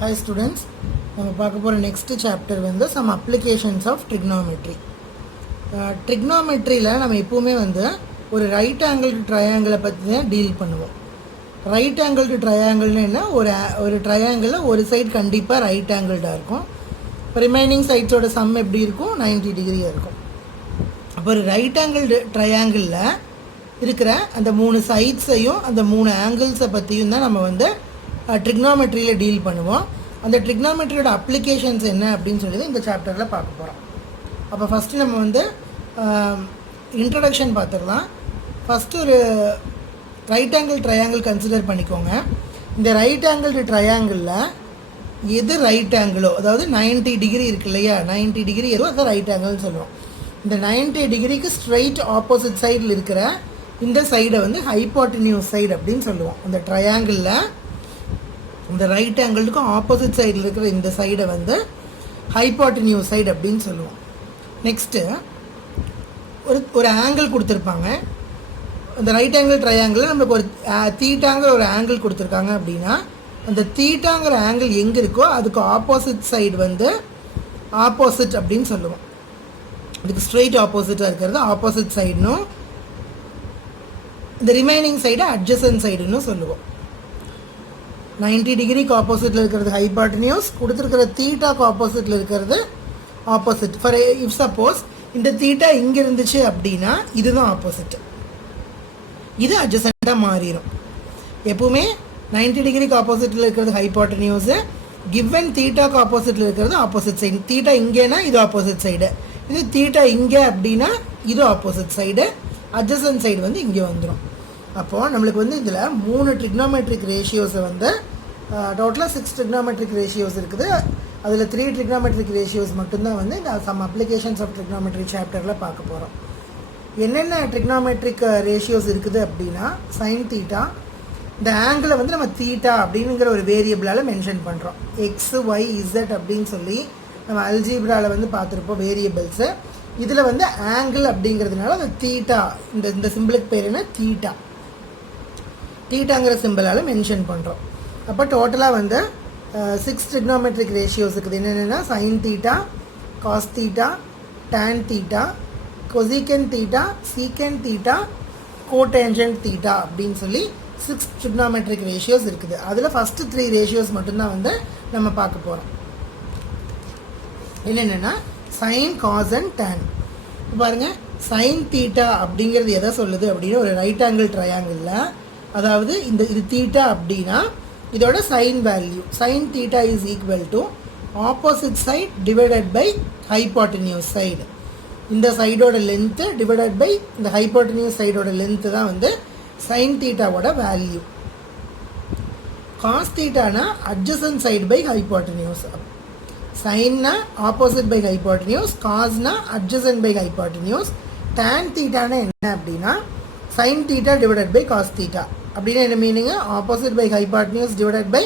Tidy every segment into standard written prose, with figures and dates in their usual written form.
Hi students, நம்ம பார்க்க போகிற நெக்ஸ்ட் சாப்டர் வந்து சம் அப்ளிகேஷன்ஸ் ஆஃப் ட்ரிக்னாமெட்ரி. ட்ரிக்னாமெட்ரியில் நம்ம எப்போவுமே வந்து ஒரு ரைட் ஆங்கிள் ட்ரையாங்கிளை பற்றி தான் டீல் பண்ணுவோம். ரைட் ஆங்கிள் ட்ரையாங்கிள்னு என்ன, ஒரு ட்ரையாங்கிளில் ஒரு சைடு கண்டிப்பாக ரைட் ஆங்கிள்டாக இருக்கும். ரிமைனிங் சைட்ஸோட சம் எப்படி இருக்கும், 90 டிகிரியாக இருக்கும். அப்போ ஒரு ரைட் ஆங்கிள் ட்ரையாங்கிளில் இருக்கிற அந்த 3 சைட்ஸையும் அந்த 3 ஆங்கிள்ஸை பற்றியும் தான் நம்ம வந்து ட்ரிக்னாமெட்ரியில் டீல் பண்ணுவோம். அந்த ட்ரிக்னாமெட்ரியோட அப்ளிகேஷன்ஸ் என்ன அப்படின்னு சொல்லி இந்த சாப்டரில் பார்க்க போகிறோம். அப்போ ஃபஸ்ட்டு நம்ம வந்து இன்ட்ரடக்ஷன் பார்த்துடலாம். ஃபஸ்ட்டு ஒரு ரைட் ஆங்கிள் ட்ரையாங்கிள் கன்சிடர் பண்ணிக்கோங்க. இந்த ரைட் ஆங்கிள் ட்ரையாங்கிளில் எது ரைட் ஆங்கிளோ, அதாவது 90 டிகிரி இருக்கு இல்லையா, 90 டிகிரி எதுவும் அதை ரைட் ஆங்கிள்னு சொல்லுவோம். இந்த 90 டிகிரிக்கு ஸ்ட்ரைட் ஆப்போசிட் சைடில் இருக்கிற இந்த சைடை வந்து ஹைப்போட்டென்யூஸ் சைடு அப்படின்னு சொல்லுவோம். இந்த ட்ரையாங்கிளில் இந்த ரைட் ஆங்கிளுக்கு ஆப்போசிட் சைடில் இருக்கிற இந்த சைடை வந்து ஹைப்போட்டென்யூஸ் சைடு அப்படின்னு சொல்லுவோம். நெக்ஸ்ட்டு ஒரு ஆங்கிள் கொடுத்துருப்பாங்க. இந்த ரைட் ஆங்கிள் ட்ரையாங்கிளில் நம்மளுக்கு ஒரு தீட்டாங்கிற ஒரு ஆங்கிள் கொடுத்துருக்காங்க அப்படின்னா, அந்த தீட்டாங்கிற ஆங்கிள் எங்கே இருக்கோ அதுக்கு ஆப்போசிட் சைடு வந்து ஆப்போசிட் அப்படின்னு சொல்லுவோம். அதுக்கு ஸ்ட்ரெயிட் ஆப்போசிட்டாக இருக்கிறது ஆப்போசிட் சைடுனும், இந்த ரிமைனிங் சைடு அட்ஜசன்ட் சைடுன்னு சொல்லுவோம். 90 டிகிரிக்கு ஆப்போசிட்டில் இருக்கிறது ஹைப்போட்டென்யூஸ், கொடுத்துருக்கிற தீட்டாக்கு ஆப்போசிட்டில் இருக்கிறது ஆப்போசிட். ஃபார் இஃப் சப்போஸ் இந்த தீட்டா இங்கே இருந்துச்சு அப்படின்னா இதுதான் ஆப்போசிட், இது அட்ஜசண்ட்டாக மாறிடும். எப்பவுமே 90 டிகிரிக்கு ஆப்போசிட்டில் இருக்கிறது ஹைப்போட்டென்யூஸு, கிவன் தீட்டாக்கு ஆப்போசிட்டில் இருக்கிறது ஆப்போசிட் சைடு. தீட்டா இங்கேனா இது ஆப்போசிட் சைடு, இது தீட்டா இங்கே அப்படின்னா இது ஆப்போசிட் சைடு, அட்ஜசன்ட் சைடு வந்து இங்கே வந்துடும். அப்போது நம்மளுக்கு வந்து இதில் 3 ட்ரிக்னாமெட்ரிக் ரேஷியோஸை வந்து டோட்டலாக 6 ட்ரிக்னாமெட்ரிக் ரேஷியோஸ் இருக்குது. அதில் 3 ட்ரிக்னாமெட்ரிக் ரேஷியோஸ் மட்டும்தான் வந்து இந்த சம் அப்ளிகேஷன்ஸ் ஆஃப் ட்ரிக்னாமெட்ரி சாப்டரில் பார்க்க போகிறோம். என்னென்ன ட்ரிக்னாமெட்ரிக் ரேஷியோஸ் இருக்குது அப்படின்னா, சைன் தீட்டா, இந்த ஆங்கிளை வந்து நம்ம தீட்டா அப்படிங்கிற ஒரு வேரியபிளால் மென்ஷன் பண்ணுறோம். எக்ஸ் ஒய் இசட் அப்படின்னு சொல்லி நம்ம அல்ஜீப்ராவில் வந்து பார்த்துருப்போம் வேரியபிள்ஸு. இதில் வந்து ஆங்கிள் அப்படிங்கிறதுனால அந்த தீட்டா, இந்த சிம்பிளுக்கு பேர் என்ன, தீட்டா, தீட்டாங்கிற சிம்பிளால் மென்ஷன் பண்ணுறோம். அப்போ டோட்டலாக வந்து 6 ட்ரிக்னாமெட்ரிக் ரேஷியோஸ் இருக்குது. என்னென்னா sine theta, cos theta, tan theta, cosecant theta, secant theta, cotangent theta அப்படின்னு சொல்லி 6 ட்ரிக்னாமெட்ரிக் ரேஷியோஸ் இருக்குது. அதில் ஃபஸ்ட்டு 3 ரேஷியோஸ் மட்டும்தான் வந்து நம்ம பார்க்க போகிறோம். என்னென்னா சைன், காஸ் அண்ட் டேன். பாருங்கள், சைன் தீட்டா அப்படிங்கிறது எதை சொல்லுது அப்படின்னா, ஒரு ரைட் ஆங்கிள் ட்ரையாங்கிளில், அதாவது இது தீட்டா அப்படின்னா இதோட sine value, sine theta is equal to opposite side divided by hypotenuse side. இந்த சைடோட லென்த்து டிவைடட் பை இந்த ஹைப்போட்டென்யூஸ் சைடோட லென்த்து தான் வந்து சைன் தீட்டாவோட வேல்யூ. காஸ் தீட்டானா அட்ஜசன்ட் சைடு பை ஹைப்போட்டென்யூஸ். சைன்னா ஆப்போசிட் பை ஹைப்போட்டென்யூஸ், காஸ்னா அட்ஜசன்ட் பை ஹைப்போட்டென்யூஸ், டேன் தீட்டானா என்ன அப்படின்னா sine theta divided by cos theta. அப்படின்னா என்ன meaning, opposite by hypotenuse divided by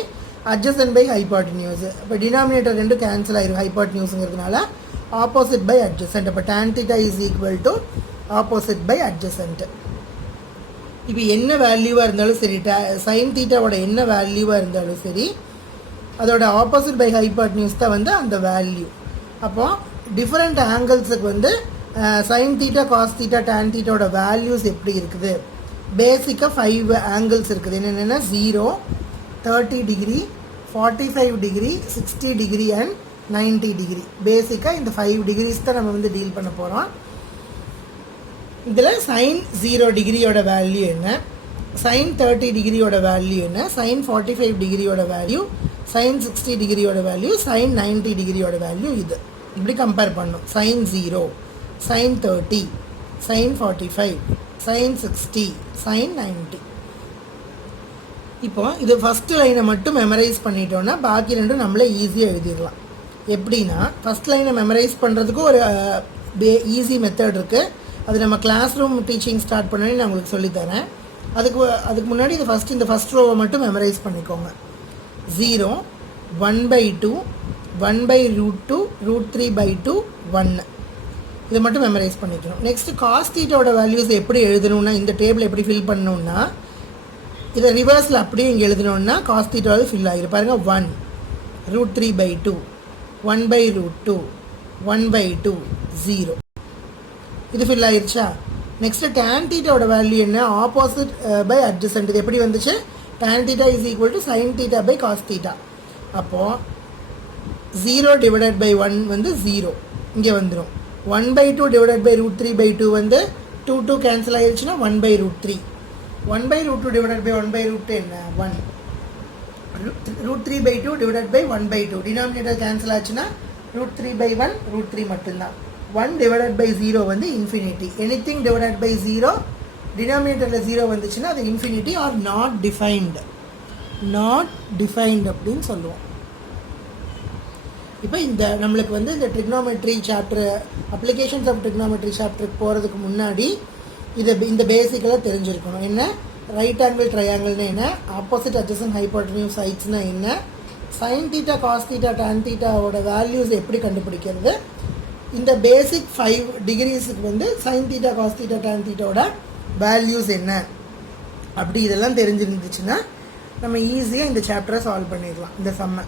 adjacent by hypotenuse. இப்போ டினாமினேட்டர் ரெண்டும் கேன்சல் ஆயிரும் ஹைப்போட்டென்யூஸுங்கிறதுனால, ஆப்போசிட் பை அட்ஜசன்ட். அப்போ tan theta is equal to opposite by adjacent. இப்போ என்ன வேல்யூவாக இருந்தாலும் சரி, சைன் தீட்டாவோட என்ன வேல்யூவாக இருந்தாலும் சரி, அதோட ஆப்போசிட் பை ஹைப்போட்டென்யூஸ் தான் வந்து அந்த வேல்யூ. அப்போது டிஃப்ரெண்ட் ஆங்கிள்ஸுக்கு வந்து sine theta, cos theta, tan தீட்டாவோட வேல்யூஸ் எப்படி இருக்குது, பேசிக்காக 5 ஆங்கிள்ஸ் இருக்குது. என்னென்னா 0, 30 degree, 45 degree, 60 degree and 90 degree. பேசிக்காக இந்த 5 டிகிரிஸ் தான் நம்ம வந்து டீல் பண்ண போகிறோம். இதில் சைன் 0 டிகிரியோட வேல்யூ என்ன, சைன் 30 டிகிரியோட வேல்யூ என்ன, சைன் 45 டிகிரியோட வேல்யூ, சைன் 60 டிகிரியோட வேல்யூ, சைன் 90 டிகிரியோட வேல்யூ. இது இப்படி கம்பேர் பண்ணணும். Sine 0, sine 30, sine 45, sine 60, sine 90. இப்போ இது ஃபஸ்ட்டு லைனை மட்டும் மெமரைஸ் பண்ணிட்டோன்னா பாக்கி ரெண்டும் நம்மளே ஈஸியாக எழுதிடலாம். எப்படின்னா, ஃபஸ்ட் லைனை மெமரைஸ் பண்ணுறதுக்கு ஒரு ஈஸி மெத்தட் இருக்குது. அது நம்ம கிளாஸ் ரூம் டீச்சிங் ஸ்டார்ட் பண்ணி நான் உங்களுக்கு சொல்லித்தரேன். அதுக்கு முன்னாடி இந்த ஃபஸ்ட் ரோவை மட்டும் மெமரைஸ் பண்ணிக்கோங்க. 0, 1/2, 1/√2, √3/2, 1. இதை மட்டும் மெமரைஸ் பண்ணிக்கணும். நெக்ஸ்ட்டு காஸ் தீட்டாவோட வேல்யூஸ் எப்படி எழுதணும்னா, இந்த டேபிள் எப்படி ஃபில் பண்ணணும்னா, இதை ரிவர்ஸில் அப்படியே இங்கே எழுதணும்னா காஸ் தீட்டாவது ஃபில் ஆகிடும். பாருங்கள், 1 root 3 by 2, 1 by root 2, 1 by 2, 0. இது ஃபில் ஆயிடுச்சா? நெக்ஸ்ட் tan theta வேல்யூ என்ன? Opposite by adjacent. இது எப்படி வந்துச்சு? tan theta is equal to sin theta by cos theta. அப்போது 0 divided by 1 வந்து 0 இங்கே வந்துடும். 1 by 2 divided by root 3 by 2 வந்து 2 கேன்சல் ஆயிடுச்சுன்னா 1 by root 3. 1 by root 2 divided by 1 by root 2 என்ன? 1. root 3 by 2 divided by 1 by 2. Denominator cancel ஆச்சுன்னா root 3 by 1 root 3 மட்டும்தான். 1 divided by 0 வந்து infinity. anything divided by 0 டினாமினேட்டரில் 0 வந்துச்சுன்னா அது infinity or not defined. not defined அப்படின்னு சொல்லுவோம். இப்போ இந்த நம்மளுக்கு வந்து இந்த trigonometry chapter, applications of trigonometry சாப்டருக்கு போகிறதுக்கு முன்னாடி இந்த பேசிக்கெல்லாம் தெரிஞ்சிருக்கணும். என்ன ரைட் ஆங்கிள் ட்ரையாங்கிள்னா என்ன, ஆப்போசிட் அட்ஜசன்ட் ஹைப்போட்டென்யூஸ் சைட்ஸ்னால் என்ன, sine theta cos theta tan தீட்டாவோட வேல்யூஸ் எப்படி கண்டுபிடிக்கிறது, இந்த பேசிக் 5 டிகிரிஸுக்கு வந்து sine theta cos theta tan தீட்டாவோட வேல்யூஸ் என்ன அப்படி இதெல்லாம் தெரிஞ்சிருந்துச்சுன்னா நம்ம ஈஸியாக இந்த சாப்டரை சால்வ் பண்ணிடலாம். இந்த சம்மை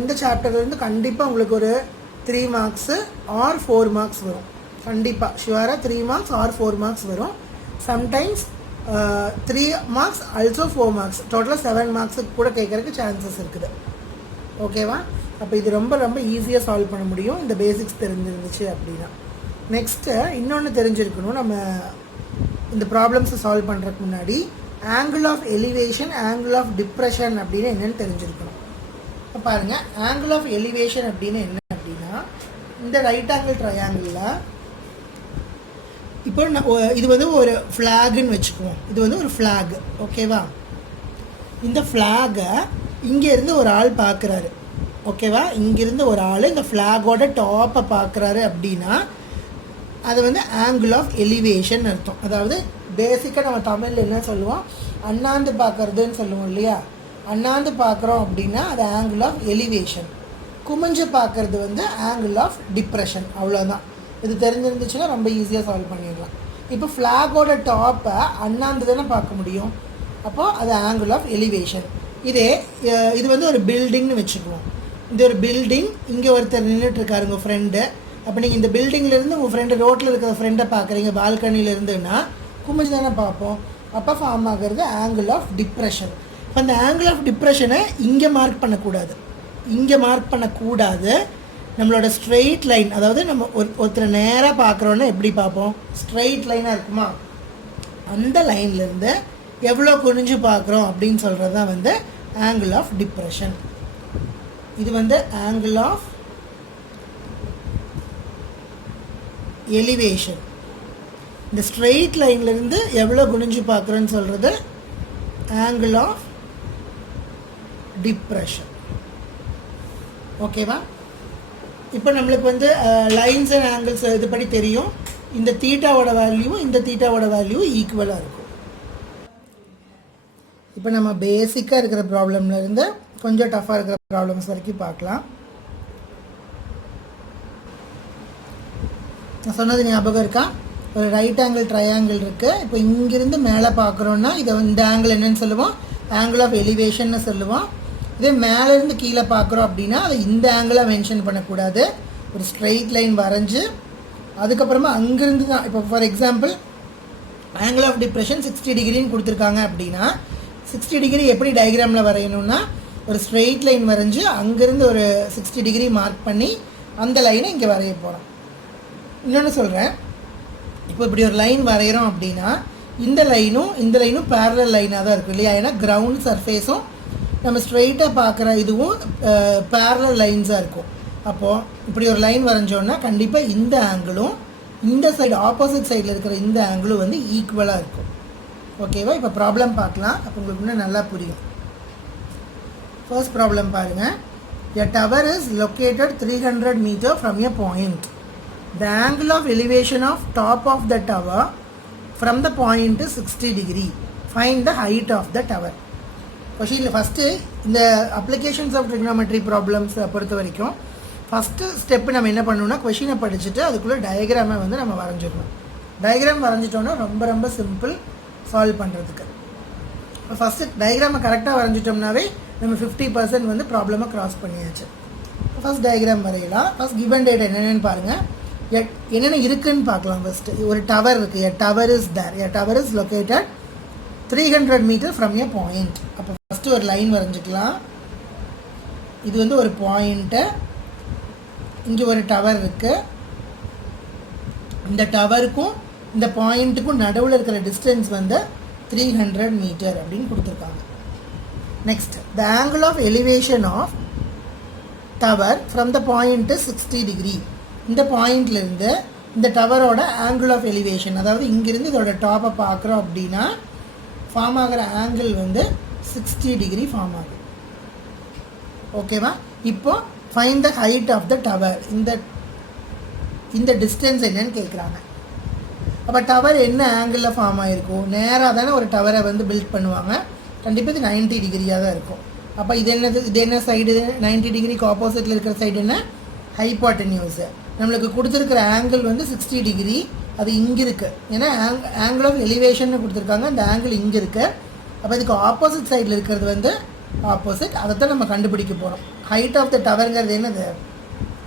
இந்த சாப்டர்லேருந்து கண்டிப்பாக உங்களுக்கு ஒரு 3 மார்க்ஸு ஆர் 4 மார்க்ஸ் வரும். கண்டிப்பாக ஷுவராக 3 மார்க்ஸ் ஆர் 4 மார்க்ஸ் வரும். சம்டைம்ஸ் 3 மார்க்ஸ் ஆல்சோ 4 மார்க்ஸ், டோட்டலாக 7 மார்க்ஸுக்கு கூட கேட்குறதுக்கு சான்சஸ் இருக்குது. ஓகேவா? அப்போ இது ரொம்ப ரொம்ப ஈஸியாக சால்வ் பண்ண முடியும் இந்த பேசிக்ஸ் தெரிஞ்சிருந்துச்சு அப்படின்னா. நெக்ஸ்ட்டு இன்னொன்று தெரிஞ்சிருக்கணும், நம்ம இந்த ப்ராப்ளம்ஸை சால்வ் பண்ணுறதுக்கு முன்னாடி angle of elevation, angle of depression அப்படின்னு என்னென்னு தெரிஞ்சிருக்கணும். இப்போ பாருங்கள், ஆங்கிள் ஆஃப் எலிவேஷன் அப்படின்னு என்ன அப்படின்னா, இந்த ரைட் ஆங்கிள் ட்ரையாங்கிளில் இப்போ இது வந்து ஒரு ஃப்ளாகுன்னு வச்சுக்குவோம். இது வந்து ஒரு ஃப்ளாக், ஓகேவா? இந்த ஃப்ளாகை இங்கேருந்து ஒரு ஆள் பார்க்குறாரு, ஓகேவா? இங்கேருந்து ஒரு ஆள் இந்த ஃப்ளாகோட டாப்பை பார்க்குறாரு அப்படின்னா அது வந்து ஆங்கிள் ஆஃப் எலிவேஷன் அர்த்தம். அதாவது பேசிக்காக நம்ம தமிழில் என்ன சொல்லுவோம், அண்ணாந்து பார்க்குறதுன்னு சொல்லுவோம் இல்லையா? அண்ணாந்து பார்க்குறோம் அப்படின்னா அது ஆங்கிள் ஆஃப் எலிவேஷன். குமிஞ்சு பார்க்குறது வந்து ஆங்கிள் ஆஃப் டிப்ரெஷன். அவ்வளோதான். இது தெரிஞ்சிருந்துச்சுன்னா ரொம்ப ஈஸியாக சால்வ் பண்ணிடலாம். இப்போ ஃப்ளாகோட டாப்பை அண்ணாந்து தானே பார்க்க முடியும், அப்போது அது ஆங்கிள் ஆஃப் எலிவேஷன். இது வந்து ஒரு பில்டிங்னு வச்சுக்குவோம். இது ஒரு பில்டிங், இங்கே ஒருத்தர் நின்றுட்டுருக்காரு உங்கள் ஃப்ரெண்டு. அப்போ நீங்கள் இந்த பில்டிங்லேருந்து உங்கள் ஃப்ரெண்டு ரோட்டில் இருக்கிற ஃப்ரெண்டை பார்க்குறீங்க பால்கனியில் இருந்துன்னா குமிஞ்சு தானே பார்ப்போம். அப்போ ஃபார்ம் ஆகிறது ஆங்கிள் ஆஃப் டிப்ரெஷன். இப்போ அந்த ஆங்கிள் ஆஃப் டிப்ரெஷனை இங்கே மார்க் பண்ணக்கூடாது. நம்மளோட ஸ்ட்ரெயிட் லைன், அதாவது நம்ம ஒருத்தரை நேராக பார்க்குறோன்னா எப்படி பார்ப்போம், ஸ்ட்ரெயிட் லைனாக இருக்குமா, அந்த லைன்லேருந்து எவ்வளோ குனிஞ்சு பார்க்குறோம் அப்படின்னு சொல்கிறது தான் வந்து ஆங்கிள் ஆஃப் டிப்ரெஷன். இது வந்து ஆங்கிள் ஆஃப் எலிவேஷன். இந்த ஸ்ட்ரெயிட் லைன்லேருந்து எவ்வளோ குனிஞ்சு பார்க்குறோன்னு சொல்கிறது ஆங்கிள் ஆஃப் டிப்ரெஷன். ஓகேவா? இப்போ நம்மளுக்கு வந்து லைன்ஸ் அண்ட் ஆங்கிள்ஸ் இதுபடி தெரியும். இந்த தீட்டாவோட வேல்யூவும் இந்த தீட்டாவோட வேல்யூவும் ஈக்குவலாக இருக்கும். இப்போ நம்ம பேசிக்காக இருக்கிற ப்ராப்ளம்லேருந்து கொஞ்சம் டஃப்பாக இருக்கிற ப்ராப்ளம்ஸ் வரைக்கும் பார்க்கலாம். நான் சொன்னது ஞாபகம் இருக்கா? ஒரு ரைட் ஆங்கிள் ட்ரையாங்கிள் இருக்குது. இப்போ இங்கிருந்து மேலே பார்க்குறோன்னா இதை இந்த ஆங்கிள் என்னன்னு சொல்லுவோம், ஆங்கிள் ஆஃப் எலிவேஷன்னு சொல்லுவோம். இதே மேலேருந்து கீழே பார்க்குறோம் அப்படின்னா அதை இந்த ஆங்கிளாக மென்ஷன் பண்ணக்கூடாது. ஒரு ஸ்ட்ரெயிட் லைன் வரைஞ்சி அதுக்கப்புறமா அங்கேருந்து தான், இப்போ for example angle of depression 60 டிகிரின்னு கொடுத்துருக்காங்க அப்படின்னா 60 டிகிரி எப்படி டயக்ராமில் வரையணும்னா ஒரு ஸ்ட்ரெயிட் லைன் வரைஞ்சி அங்கேருந்து ஒரு 60 டிகிரி மார்க் பண்ணி அந்த லைனை இங்கே வரைய போகிறோம். இன்னொன்று சொல்கிறேன், இப்போ இப்படி ஒரு லைன் வரைகிறோம் அப்படின்னா இந்த லைனும் பேரலல் லைனாக தான் இருக்கும் இல்லையா? ஏன்னா கிரவுண்ட் சர்ஃபேஸும் நம்ம ஸ்ட்ரெயிட்டாக பார்க்குற இதுவும் பேரலல் லைன்ஸாக இருக்கும். அப்போது இப்படி ஒரு லைன் வரைஞ்சோன்னா கண்டிப்பாக இந்த ஆங்கிளும் இந்த சைடு ஆப்போசிட் சைடில் இருக்கிற இந்த ஆங்கிளும் வந்து ஈக்குவலாக இருக்கும். ஓகேவா? இப்போ ப்ராப்ளம் பார்க்கலாம், அப்போ உங்களுக்கு இன்னும் நல்லா புரியும். ஃபர்ஸ்ட் ப்ராப்ளம் பாருங்கள். A tower is located 300 meters from a point. The angle of elevation of top of the tower from the point is 60 degree. Find the height of the tower. கொஷினில் first இந்த applications of trigonometry problems பொறுத்த வரைக்கும் first step நம்ம என்ன பண்ணணும்னா கொஷினை படிச்சுட்டு அதுக்குள்ளே டயக்ராமை வந்து நம்ம வரைஞ்சிடணும். டயக்ராம் வரைஞ்சிட்டோன்னா ரொம்ப ரொம்ப சிம்பிள் சால்வ் பண்ணுறதுக்கு. இப்போ ஃபஸ்ட்டு டயக்ராமை கரெக்டாக வரைஞ்சிட்டோம்னாவே நம்ம 50% வந்து ப்ராப்ளமாக க்ராஸ் பண்ணியாச்சு. ஃபஸ்ட் டயக்ராம் வரையலாம். ஃபஸ்ட் கிவன் டேட்டா என்னென்னு பாருங்கள். என்னென்ன இருக்குதுன்னு பார்க்கலாம். ஃபஸ்ட்டு ஒரு டவர் இருக்குது. Tower is there. Tower is located 300 metre from a point. அப்போ ஃபஸ்ட்டு ஒரு லைன் வரைஞ்சிக்கலாம். இது வந்து ஒரு பாயிண்ட்டு. இங்கே ஒரு டவர் இருக்குது. இந்த டவருக்கும் இந்த பாயிண்ட்டுக்கும் நடுவில் இருக்கிற டிஸ்டன்ஸ் வந்து 300 மீட்டர் அப்படின்னு கொடுத்துருக்காங்க. Next, the angle of elevation of tower from the point 60 degree. இந்த பாயிண்ட்லேருந்து இந்த டவரோட ஆங்கிள் ஆஃப் எலிவேஷன், அதாவது இங்கேருந்து இதோட டாப்பை பார்க்குறோம் அப்படின்னா ஃபார்ம் ஆகிற ஆங்கிள் வந்து 60 டிகிரி ஃபார்ம் ஆகுது. ஓகேவா? இப்போ find the height of the tower. இந்த டிஸ்டன்ஸ் என்னன்னு கேட்குறாங்க. அப்போ டவர் என்ன ஆங்கிளில் ஃபார்ம் ஆகிருக்கும்? நேராக தானே ஒரு டவரை வந்து பில்ட் பண்ணுவாங்க. கண்டிப்பாக இது 90 டிகிரியாக தான் இருக்கும். அப்போ இது என்ன சைடு? 90 டிகிரிக்கு ஆப்போசிட்டில் இருக்கிற சைடு என்ன? ஹைபாட்டன்யூஸ். நம்மளுக்கு கொடுத்துருக்கிற ஆங்கிள் வந்து 60 டிகிரி. அது இங்கே இருக்குது. ஏன்னா ஆங்கிள் ஆஃப் எலிவேஷன் கொடுத்துருக்காங்க. அந்த ஆங்கிள் இங்கே இருக்குது. அப்போ இதுக்கு ஆப்போசிட் சைடில் இருக்கிறது வந்து ஆப்போசிட். அதை தான் நம்ம கண்டுபிடிக்க போகிறோம். ஹைட் ஆஃப் த டவருங்கிறது என்னது?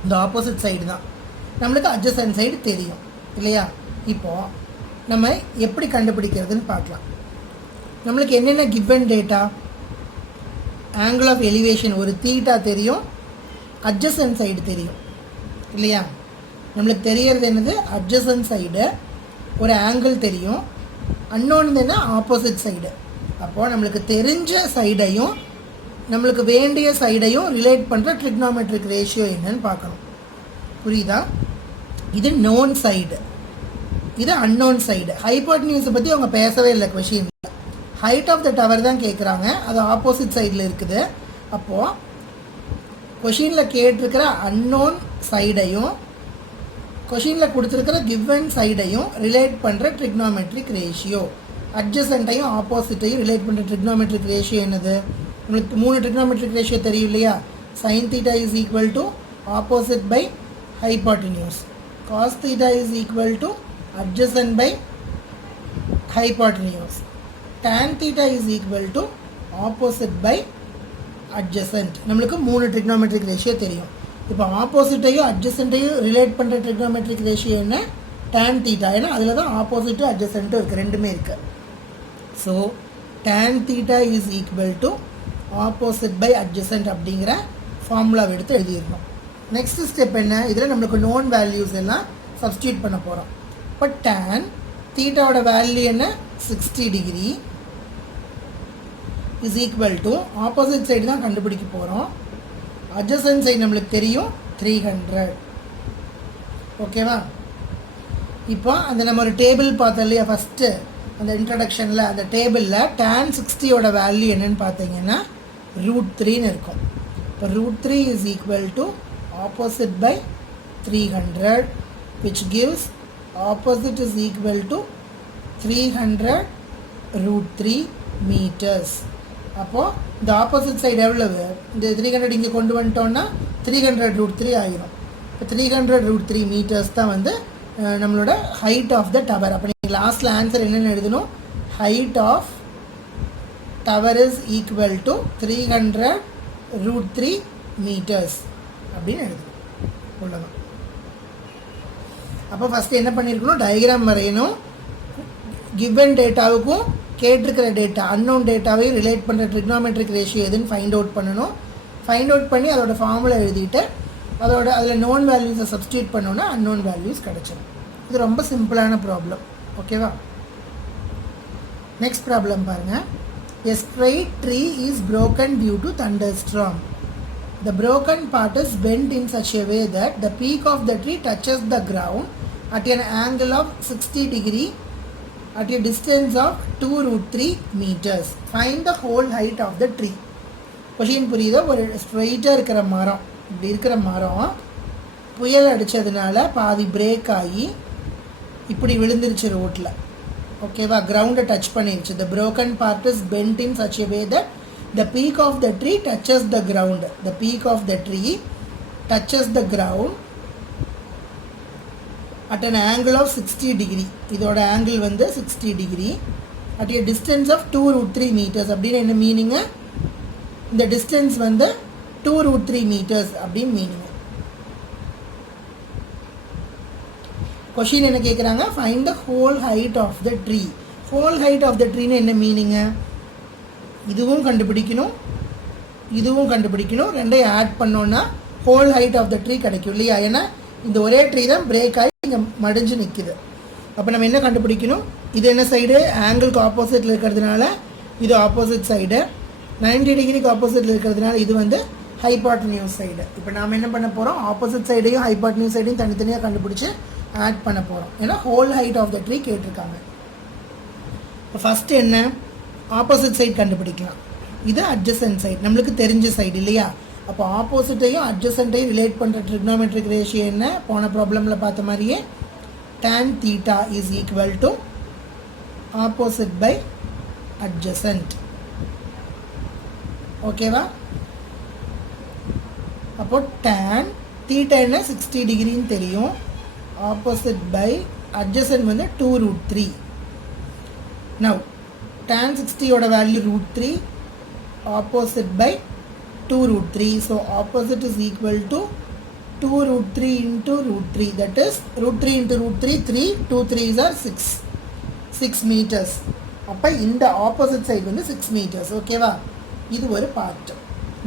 இந்த ஆப்போசிட் சைடு தான். நம்மளுக்கு அட்ஜசன்ட் சைடு தெரியும் இல்லையா? இப்போது நம்ம எப்படி கண்டுபிடிக்கிறதுன்னு பார்க்கலாம். நம்மளுக்கு என்னென்ன given data? Angle of elevation ஒரு தீட்டா தெரியும், அட்ஜசன்ட் சைடு தெரியும் இல்லையா? நம்மளுக்கு தெரியறது என்னது? Adjacent side. ஒரு ஆங்கிள் தெரியும். அன்னோன் என்ன? Opposite side. அப்போது நம்மளுக்கு தெரிஞ்ச சைடையும் நம்மளுக்கு வேண்டிய சைடையும் ரிலேட் பண்ணுற ட்ரிக்னாமெட்ரிக் ரேஷியோ என்னன்னு பார்க்கணும். புரியுதா? இது நோன் சைடு, இது அன்னோன் சைடு. ஹைபாட்டன்யூஸை பற்றி அவங்க பேசவே இல்லை question. Height of the tower தான் கேட்குறாங்க. அது ஆப்போசிட் சைடில் இருக்குது. அப்போது கொஷினில் கேட்டிருக்கிற அன்னோன் சைடையும் கொஷினில் கொடுத்துருக்கிற கிவன் சைடையும் ரிலேட் பண்ணுற ட்ரிக்னாமெட்ரிக் ரேஷியோ, அட்ஜசண்ட்டையும் ஆப்போசிட்டையும் ரிலேட் பண்ணுற ட்ரிக்னாமெட்ரிக் ரேஷியோ என்னது? உங்களுக்கு 3 ட்ரிக்னாமெட்ரிக் ரேஷியோ தெரியும் இல்லையா? Sine theta is equal to opposite by hypotenuse. Cos theta is equal to adjacent by hypotenuse. tan theta is equal to opposite by adjacent. நம்மளுக்கு 3 trigonometric ratio தெரியும். இப்போ ஆப்போசிட்டையும் அட்ஜசண்ட்டையும் ரிலேட் பண்ணுற trigonometric ratio என்ன? tan theta. ஏன்னா அதில் தான் ஆப்போசிட்டும் அட்ஜசண்ட்டும் இருக்குது, ரெண்டுமே இருக்குது. So tan theta is equal to opposite by adjacent அப்படிங்கிற ஃபார்முலாவை எடுத்து எழுதியிருக்கோம். நெக்ஸ்ட் ஸ்டெப் என்ன? இதில் நம்மளுக்கு நோன் வேல்யூஸ் எல்லாம் சப்ஸ்டியூட் பண்ண போகிறோம். இப்போ tan தீட்டாவோட வேல்யூ என்ன? 60 degree is equal to opposite side தான் கண்டுபிடிக்க போகிறோம். அட்ஜசன்ட் சைடு நம்மளுக்கு தெரியும் 300. ஓகேவா? இப்போ அந்த நம்ம ஒரு டேபிள் பார்த்தோம் இல்லையா ஃபஸ்ட்டு அந்த இன்ட்ரடக்ஷனில்? அந்த டேபிளில் tan 60யோட வேல்யூ என்னன்னு பார்த்தீங்கன்னா √3ன்னு இருக்கும். இப்போ √3 is equal to opposite by 300 which gives opposite is equal to 300 √3 meters. அப்போது இந்த ஆப்போசிட் சைடு எவ்வளவு? இந்த 300 இங்கே கொண்டு வந்துட்டோன்னா 300 √3 ஆகிரும். இப்போ 300 √3 meters தான் வந்து நம்மளோட ஹைட் ஆஃப் த டவர். அப்போ நீங்கள் லாஸ்ட்டில் ஆன்சர் என்னென்னு எழுதணும்? Height of tower is equal to 300 √3 meters அப்படின்னு எழுதணும். அவ்வளோதான். அப்போ ஃபஸ்ட்டு என்ன பண்ணியிருக்கணும்? டயக்ராம் வரையணும். கிவன் டேட்டாவுக்கும் கேட்டிருக்கிற டேட்டா அன்னோன் டேட்டாவையும் ரிலேட் பண்ணுற ட்ரிக்னாமெட்ரிக் ரேஷியோ எதுன்னு ஃபைண்ட் அவுட் பண்ணணும். ஃபைண்ட் அவுட் பண்ணி அதோட ஃபார்முலா எழுதிட்டு அதில் நோன் வேல்யூஸை சப்ஸ்டியூட் பண்ணோன்னா அன்னோன் வேல்யூஸ் கிடச்சிடும். இது ரொம்ப சிம்பிளான ப்ராப்ளம். ஓகேவா? நெக்ஸ்ட் ப்ராப்ளம் பாருங்கள். எ straight tree is broken due to thunderstorm. The broken part is bent in such a way that the peak of the tree touches the ground at an angle of 60 degree at a distance of 2 √3 meters. Find the whole height of the tree. Question புரியுதா? ஒரு ஸ்ட்ரெயிட்டாக இருக்கிற மரம், இப்படி இருக்கிற மரம் புயல் அடித்ததுனால பாதி பிரேக் ஆகி இப்படி விழுந்துருச்சு ரோட்டில். ஓகேவா? கிரவுண்டை டச் பண்ணிருச்சு. The broken part is bent in such a way that the peak of the tree touches the ground. The peak of the tree touches the ground at an angle of 60 degree. இதோட angle வந்து 60 degree at a distance of 2 √3 meters. அப்படின்னு என்ன meaning? இந்த distance வந்து 2√3 meters அப்படின்னு meaning. Question என்ன கேட்குறாங்க, find the whole height of the tree. Whole height of the ட்ரீன்னு என்ன மீனிங்கு, இதுவும் கண்டுபிடிக்கணும் இதுவும் கண்டுபிடிக்கணும், ரெண்டையும் ஆட் பண்ணோன்னா whole height of the tree கிடைக்கும் இல்லையா. ஏன்னா இந்த ஒரே ட்ரீ தான் பிரேக் ஆகி இங்கே மடிஞ்சு நிற்குது. அப்போ நம்ம என்ன கண்டுபிடிக்கணும், இது என்ன சைடு, ஆங்கிளுக்கு ஆப்போசிட்டில் இருக்கிறதுனால இது ஆப்போசிட் சைடு, 90 டிகிரிக்கு ஆப்போசிட்டில் இருக்கிறதுனால இது வந்து ஹைபாட்டனியூஸ் சைடு. இப்போ நாம் என்ன பண்ண போகிறோம், ஆப்போசிட் சைடையும் ஹைபாட்டனியூஸ் சைடையும் தனித்தனியாக கண்டுபிடிச்சி ஆட் பண்ண போகிறோம். ஏன்னா whole height of the tree கேட்டிருக்காங்க. இப்போ ஃபஸ்ட்டு என்ன, ஆப்போசிட் சைடு கண்டுபிடிக்கலாம். இது அட்ஜசன்ட் சைடு, நம்மளுக்கு தெரிஞ்ச சைடு இல்லையா. அப்போ ஆப்போசிட்டையும் அட்ஜசன்ட்டையும் ரிலேட் பண்ணுற ட்ரிக்னோமெட்ரிக் ரேஷியோ என்ன, போன ப்ராப்ளமில் பார்த்த மாதிரியே tan theta is equal to opposite by adjacent. ஓகேவா. அப்போ tan theta என்ன 60 டிகிரின்னு தெரியும், ஆப்போசிட் பை அட்ஜசன்ட் வந்து 2√3. now tan 60 ஓட value √3, opposite by 2√3. so opposite is equal to 2√3 into √3, that is √3 into √3 3, 2 3s are 6 meters. அப்போ இந்த ஆப்போசிட் சைடு வந்து 6 meters. ஓகேவா, இது ஒரு பார்ட்.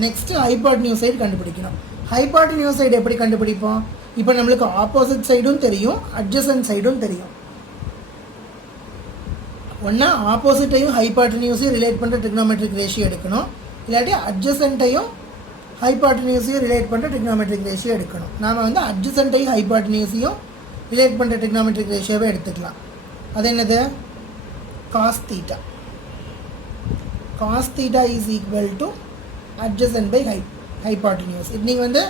நெக்ஸ்ட்டு ஹைபாட்டனியூஸ் சைடு கண்டுபிடிக்கணும். ஹைபாட்டனியூஸ் சைடு எப்படி கண்டுபிடிப்போம், இப்போ நம்மளுக்கு ஆப்போசிட் சைடும் தெரியும் அட்ஜசன்ட் சைடும் தெரியும். ஒன்றா ஆப்போசிட்டையும் ஹைபாட்டனியூஸையும் ரிலேட் பண்ணுற ட்ரிக்னோமெட்ரிக் ரேஷியோ எடுக்கணும், இல்லாட்டி அட்ஜசன்ட்டையும் ஹைபாட்டனியூஸையும் ரிலேட் பண்ணுற ட்ரிக்னோமெட்ரிக் ரேஷியோ எடுக்கணும். நாம் வந்து அட்ஜசன்ட்டையும் ஹைபாட்டனியூஸையும் ரிலேட் பண்ணுற ட்ரிக்னோமெட்ரிக் ரேஷியோவை எடுத்துக்கலாம். அது என்னது, cos theta. Cos theta is equal to adjacent by hypotenuse. இது நீங்கள் வந்து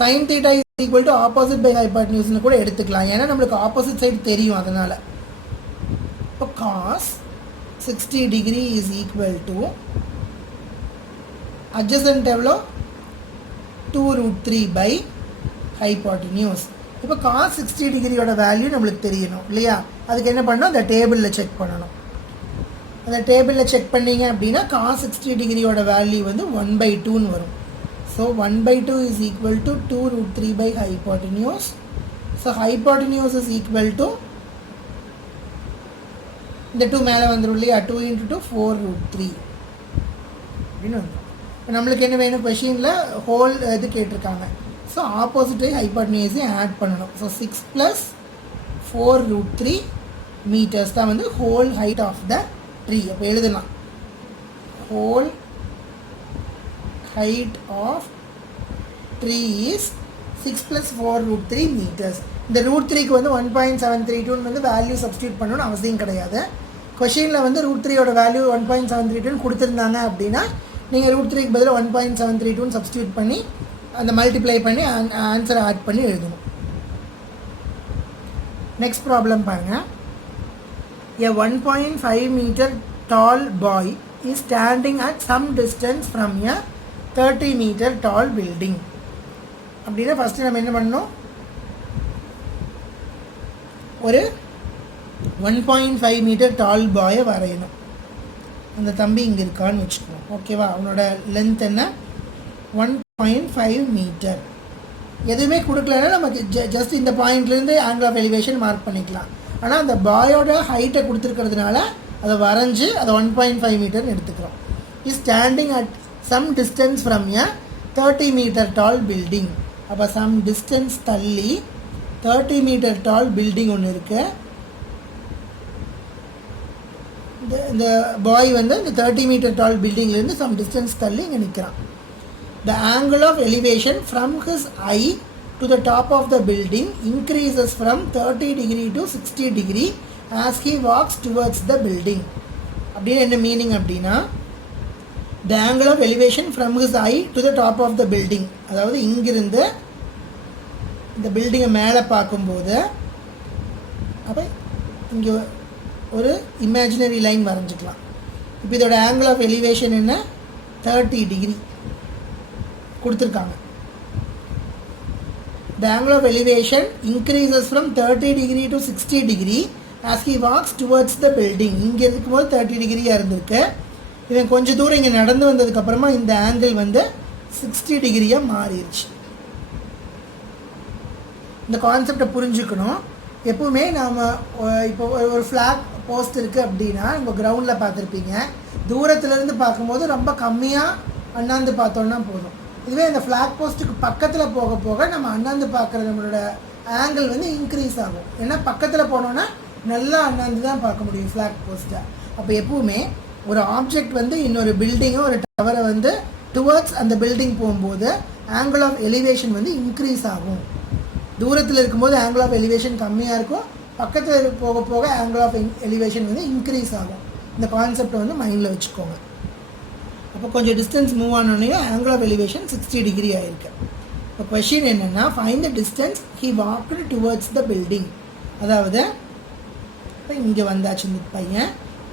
sine theta is equal to opposite by ஹைபாட்டனியூஸ்னு கூட எடுத்துக்கலாம், ஏன்னா நம்மளுக்கு ஆப்போசிட் சைடு தெரியும் அதனால். இப்போ cos 60 degree is equal to adjacent எவ்வளோ, 2√3 பை ஹைபாட்டனியூஸ். இப்போ காஸ் 60 டிகிரியோட வேல்யூ நம்மளுக்கு தெரியணும் இல்லையா. அதுக்கு என்ன பண்ணணும், அந்த டேபிளில் செக் பண்ணணும். அந்த டேபிளில் செக் பண்ணிங்க அப்படின்னா காஸ் 60 டிகிரியோட வேல்யூ வந்து 1/2ன்னு வரும். So 1/2 is equal to 2√3 by hypotenuse. So hypotenuse is equal to இந்த 2 மேலே வந்துடும் இல்லையா, 2 into 2 4√3 அப்படின்னு வந்துடும். இப்போ நம்மளுக்கு என்ன வேணும், கொஷினில் ஹோல் இது கேட்டிருக்காங்க. ஸோ ஆப்போசிட்டையும் ஹைபாட்டனியூஸையும் ஆட் பண்ணணும். ஸோ 6 + 4√3 மீட்டர்ஸ் தான் வந்து whole height of the tree. அப்போ எழுதலாம், whole height of tree is 6 + 4√3 meters. இந்த √3க்கு வந்து 1.732 வந்து வேல்யூ சப்ஸ்டியூட் பண்ணணும்னு அவசியம் கிடையாது. கொஷினில் வந்து √3யோட வேல்யூ 1.732 கொடுத்துருந்தாங்க அப்படின்னா நீங்கள் √3க்கு பதிலாக 1.732 சப்ஸ்டியூட் பண்ணி அந்த மல்டிப்ளை பண்ணி ஆன்சரை ஆட் பண்ணி எழுதணும். நெக்ஸ்ட் ப்ராப்ளம் பாருங்கள். A 1.5 meter tall boy is standing at some distance from a 30 meter tall building. அப்படின்னா ஃபஸ்ட்டு நம்ம என்ன பண்ணணும், ஒரு 1.5 மீட்டர் டால் பாயை வரையணும். அந்த தம்பி இங்கே இருக்கான்னு வச்சுக்குவோம். ஓகேவா, அவனோட லென்த் என்ன, 1.5 மீட்டர். எதுவுமே கொடுக்கலன்னா நமக்கு ஜஸ்ட் இந்த பாயிண்ட்லேருந்து ஆங்கிள் ஆஃப் எலிவேஷன் மார்க் பண்ணிக்கலாம். ஆனால் அந்த பாயோட ஹைட்டை கொடுத்துருக்கிறதுனால அதை வரைஞ்சி அதை 1.5 மீட்டர்னு எடுத்துக்கிறோம். Is standing at some distance from a 30 metre tall building. அப்போ சம் டிஸ்டன்ஸ் தள்ளி 30 மீட்டர் டால் பில்டிங் ஒன்று இருக்குது. இந்த பாய் வந்து இந்த 30 மீட்டர் டால் பில்டிங்லேருந்து சம் டிஸ்டன்ஸ் தள்ளி இங்கே நிற்கிறான். The angle of elevation from his eye to the top of the building increases from 30 degree to 60 degree as he walks towards the building. அப்படின்னு என்ன மீனிங் அப்படின்னா, the angle of elevation from his eye to the top of the building, அதாவது இங்கிருந்து இந்த பில்டிங்கை மேலே பார்க்கும்போது அப்போ இங்கே ஒரு இமேஜினரி லைன் வரைஞ்சிக்கலாம். இப்போ இதோட ஆங்கிள் ஆஃப் எலிவேஷன் என்ன, 30 டிகிரி கொடுத்துருக்காங்க. The angle of elevation increases from 30 degree to 60 degree as he walks towards the building. இங்கே இருக்கும்போது 30 டிகிரியாக இருந்திருக்கு. இவன் கொஞ்சம் தூரம் இங்கே நடந்து வந்ததுக்கப்புறமா இந்த ஆங்கிள் வந்து 60 டிகிரியாக மாறிடுச்சு. இந்த கான்செப்டை புரிஞ்சுக்கணும். எப்பவுமே நாம் இப்போ ஒரு ஃப்ளாக் போஸ்ட் இருக்குது அப்படின்னா நம்ம கிரவுண்டில் பார்த்துருப்பீங்க, தூரத்துலேருந்து பார்க்கும்போது ரொம்ப கம்மியாக அண்ணாந்து பார்த்தோன்னா போதும். இதுவே இந்த ஃப்ளாக் போஸ்ட்டுக்கு பக்கத்தில் போக போக நம்ம அண்ணாந்து பார்க்குற நம்மளோட ஆங்கிள் வந்து இன்க்ரீஸ் ஆகும். ஏன்னா பக்கத்தில் போனோன்னா நல்லா அண்ணாந்து தான் பார்க்க முடியும் ஃப்ளாக் போஸ்ட்டை. அப்போ எப்பவுமே ஒரு ஆப்ஜெக்ட் வந்து இன்னொரு பில்டிங்கோ ஒரு டவரை வந்து டுவர்ட்ஸ் அந்த பில்டிங் போகும்போது ஆங்கிள் ஆஃப் எலிவேஷன் வந்து இன்க்ரீஸ் ஆகும். தூரத்தில் இருக்கும்போது ஆங்கிள் ஆஃப் எலிவேஷன் கம்மியாக இருக்கும், பக்கத்தில் போக போக ஆங்கிள் ஆஃப் எலிவேஷன் வந்து இன்க்ரீஸ் ஆகும். இந்த கான்செப்டை வந்து மைண்டில் வச்சுக்கோங்க. அப்போ கொஞ்சம் டிஸ்டன்ஸ் மூவ் ஆனோடனே ஆங்கிள் ஆஃப் எலிவேஷன் 60 டிகிரி ஆகிருக்கு. இப்போ கொஷின் என்னென்னா, find the distance he walked towards the building. அதாவது இப்போ இங்கே வந்தாச்சு இந்த பையன்,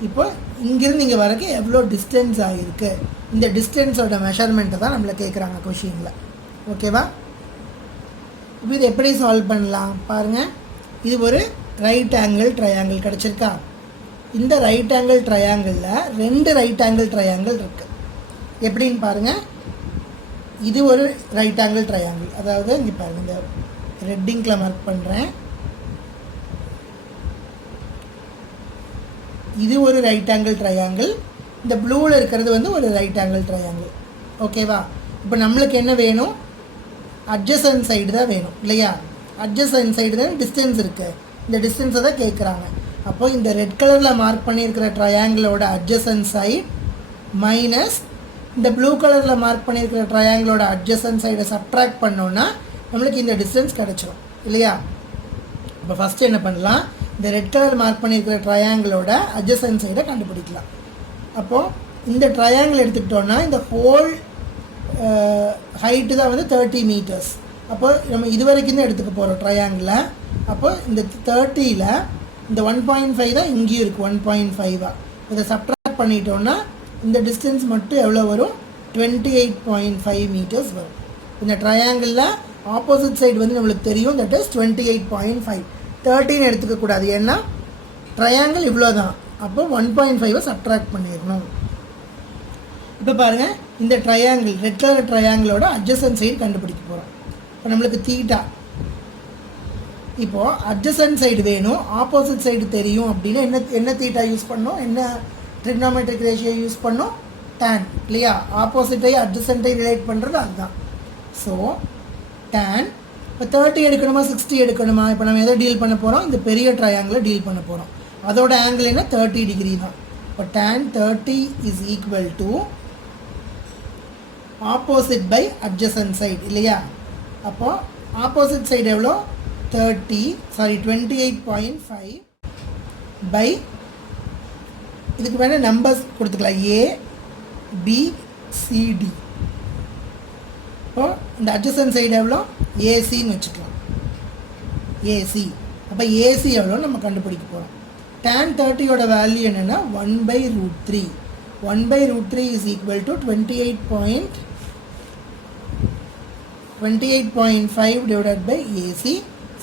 இப்போ இங்கேருந்து இங்கே வரைக்கும் எவ்வளோ டிஸ்டன்ஸ் ஆகிருக்கு, இந்த டிஸ்டன்ஸோட மெஷர்மெண்ட்டை தான் நம்மளை கேட்குறாங்க கொஷினில். ஓகேவா? இப்போ இது எப்படி சால்வ் பண்ணலாம் பாருங்கள். இது ஒரு ரைட் ஆங்கிள் ட்ரையாங்கிள் கிடச்சிருக்கா? இந்த ரைட் ஆங்கிள் ட்ரையாங்கிளில் 2 ரைட் ஆங்கிள் ட்ரையாங்கிள் இருக்குது. எப்படின்னு பாருங்கள். இது ஒரு ரைட் ஆங்கிள் ட்ரையாங்கிள், அதாவது இங்கே பாருங்கள், இந்த ரெட்டிங்கில் மார்க் பண்ணுறேன். இது ஒரு ரைட் ஆங்கிள் ட்ரையாங்கிள், இந்த ப்ளூவில் இருக்கிறது வந்து ஒரு ரைட் ஆங்கிள் ட்ரையாங்கிள். ஓகேவா? இப்போ நம்மளுக்கு என்ன வேணும்? அட்ஜசன்ட் சைடு தான் வேணும் இல்லையா? அட்ஜசன்ட் சைடு தான் டிஸ்டன்ஸ் இருக்குது, இந்த டிஸ்டன்ஸை தான் கேட்குறாங்க. அப்போது இந்த ரெட் கலரில் மார்க் பண்ணியிருக்கிற ட்ரையாங்கிளோட அட்ஜசன்ட் சைடு மைனஸ் இந்த ப்ளூ கலரில் மார்க் பண்ணியிருக்கிற ட்ரையாங்கிளோட அட்ஜசன்ட் சைடை சப்ட்ராக்ட் பண்ணோன்னா நம்மளுக்கு இந்த டிஸ்டன்ஸ் கிடச்சிரும் இல்லையா? இப்போ ஃபஸ்ட்டு என்ன பண்ணலாம், இந்த ரெட் கலர் மார்க் பண்ணியிருக்கிற ட்ரையாங்கிளோட அட்ஜசன்ட் சைடை கண்டுபிடிக்கலாம். அப்போது இந்த ட்ரையாங்கிள் எடுத்துக்கிட்டோன்னா இந்த ஹோல் ஹைட்டு தான் வந்து 30 மீட்டர்ஸ். அப்போ நம்ம இது வரைக்கும் தான் எடுத்துக்க போகிறோம் ட்ரையாங்கிளில். அப்போ இந்த 30ல் இந்த 1.5 தான் இங்கேயும் இருக்குது, 1.5. இதை சப்ட்ராக்ட் பண்ணிட்டோன்னா இந்த டிஸ்டன்ஸ் மட்டும் எவ்வளோ வரும்? 28.5 மீட்டர்ஸ் வரும். இந்த ட்ரையாங்கிளில் ஆப்போசிட் சைடு வந்து நம்மளுக்கு தெரியும், தட் இஸ் 28.5. 13 எடுத்துக்கக்கூடாது, ஏன்னா ட்ரையாங்கிள் இவ்வளோ தான். அப்போ 1.5 சப்ட்ராக்ட் பண்ணிடணும். இப்போ பாருங்கள், இந்த ட்ரையாங்கிள் ரெட் கலர் ட்ரையாங்கிளோட அட்ஜசன்ட் சைடு கண்டுபிடிக்க போகிறோம். இப்போ நம்மளுக்கு தீட்டா, இப்போது அட்ஜசன்ட் சைடு வேணும், ஆப்போசிட் சைடு தெரியும் அப்படின்னா என்ன தீட்டா யூஸ் பண்ணோம், என்ன ட்ரிக்னாமெட்ரிக் ரேஷியோ யூஸ் பண்ணோம்? tan இல்லையா? ஆப்போசிட்டை அட்ஜசன்ட்டை ரிலேட் பண்ணுறது அதுதான். ஸோ tan இப்போ 30 எடுக்கணுமா 60 எடுக்கணுமா? இப்போ நம்ம எதை டீல் பண்ண போகிறோம்? இந்த பெரிய ட்ரையாங்கிளை டீல் பண்ண போகிறோம். அதோட ஆங்கிள் என்ன? 30 டிகிரி தான். இப்போ tan 30 is equal to opposite by adjacent side இல்லையா? அப்போது ஆப்போசிட் சைடு எவ்வளோ? 28.5 பை, இதுக்கு வேணால் நம்பர்ஸ் கொடுத்துக்கலாம், A B C D. இப்போது இந்த அட்ஜசன்ட் சைடு எவ்வளோ? ஏசின்னு வச்சுக்கலாம், AC. அப்போ AC எவ்வளோ நம்ம கண்டுபிடிக்க போகிறோம். tan 30யோட வேல்யூ என்னென்னா 1/√3. 1/√3 is equal to 28.5 divided by AC.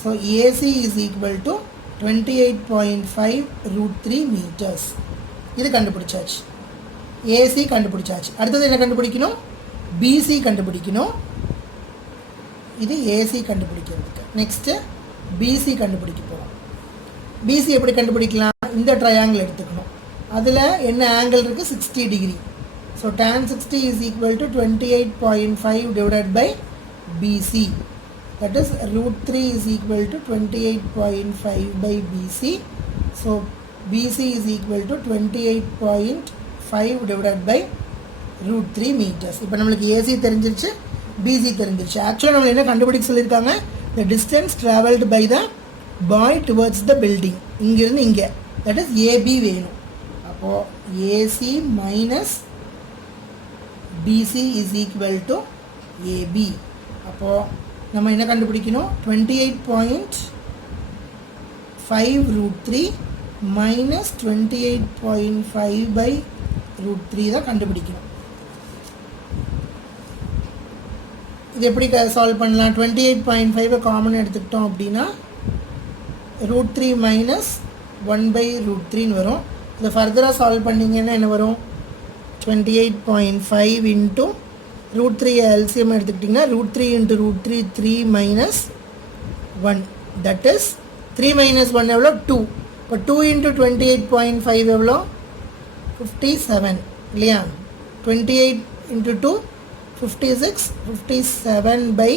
So AC is equal to 28.5√3 meters. இது கண்டுபிடிச்சாச்சு. AC கண்டுபிடிச்சாச்சு. அடுத்தது என்ன கண்டுபிடிக்கணும்? BC கண்டுபிடிக்கணும். இது AC கண்டுபிடிக்கிறதுக்கு. நெக்ஸ்ட்டு BC கண்டுபிடிக்க போகிறோம். BC எப்படி கண்டுபிடிக்கலாம்? இந்த ட்ரையாங்கிள் எடுத்துக்கணும். அதில் என்ன ஆங்கிள் இருக்குது? 60 degree. So tan 60 is equal to 28.5 divided by BC. That is √3 is equal to 28.5 by BC. So BC is equal to 28.5 divided by √3 meters. இப்போ நம்மளுக்கு AC தெரிஞ்சிருச்சு, BC தெரிஞ்சிருச்சு. ஆக்சுவலாக நம்ம என்ன கண்டுபிடிக்க சொல்லியிருக்காங்க? The distance travelled by the boy towards the building. இங்கிருந்து இங்கே, that is AB வேணும். அப்போது AC minus BC is equal to AB. அப்போது நம்ம என்ன கண்டுபிடிக்கணும்? 28.5√3 மைனஸ் 28.5/√3 தான் கண்டுபிடிக்கணும். இது எப்படி சால்வ் பண்ணலாம்? 28.5 காமன் எடுத்துக்கிட்டோம் அப்படின்னா √3 மைனஸ் 1/√3 வரும். இதை ஃபர்தராக சால்வ் பண்ணிங்கன்னா என்ன வரும்? 28.5 into √3 LCM எடுத்துக்கிட்டிங்கன்னா √3 into √3 3 minus 1 that is 3 minus 1 எவ்வளோ 2 இப்போ 2 into 28.5 எவ்வளோ 57 இல்லையா 28 into 2 56 57 by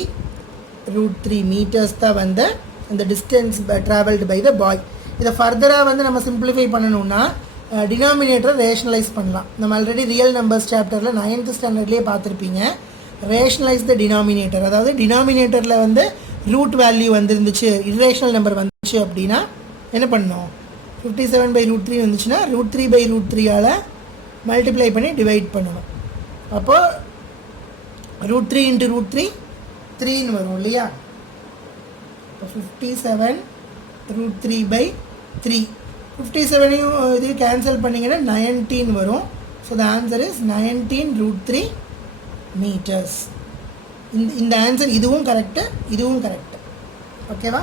√3 meters தான் வந்து அந்த distance traveled by the boy. இதை ஃபர்தராக வந்து நம்ம சிம்பிளிஃபை பண்ணணும்னா டினாமினேட்டரை ரேஷனலைஸ் பண்ணலாம். நம்ம ஆல்ரெடி ரியல் நம்பர்ஸ் சாப்டரில் 9th ஸ்டாண்டர்ட்லேயே பார்த்துருப்பீங்க. ரேஷனலைஸ் த டினாமினேட்டர், அதாவது டினாமினேட்டரில் வந்து ரூட் வேல்யூ வந்துருந்துச்சு, இரேஷனல் நம்பர் வந்துச்சு அப்படின்னா என்ன பண்ணணும், 57/√3 வந்துச்சுன்னா √3 by √3ஆல் மல்டிப்ளை பண்ணி டிவைட் பண்ணணும். அப்போது √3 into √3 3ன்னு வரும் இல்லையா. இப்போ 57√3/3 57ஐயும் இதையும் கேன்சல் பண்ணிங்கன்னா 19 வரும். So the answer is 19√3 meters. இந்த ஆன்சர் இதுவும் கரெக்டு, இதுவும் கரெக்டு. ஓகேவா?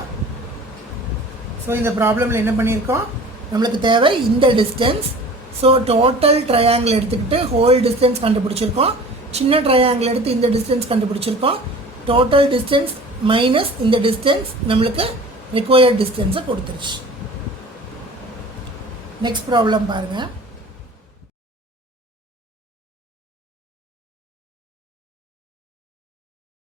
ஸோ இந்த ப்ராப்ளமில் என்ன பண்ணியிருக்கோம், நம்மளுக்கு தேவை இந்த டிஸ்டன்ஸ். ஸோ டோட்டல் ட்ரையாங்கிள் எடுத்துக்கிட்டு ஹோல் டிஸ்டன்ஸ் கண்டுபிடிச்சிருக்கோம். சின்ன ட்ரையாங்கிள் எடுத்து இந்த டிஸ்டன்ஸ் கண்டுபிடிச்சிருக்கோம். டோட்டல் டிஸ்டன்ஸ் மைனஸ் இந்த டிஸ்டன்ஸ் நம்மளுக்கு ரிக்வயர்ட் டிஸ்டன்ஸை கொடுத்துருச்சு. நெக்ஸ்ட் ப்ராப்ளம் பாருங்கள்.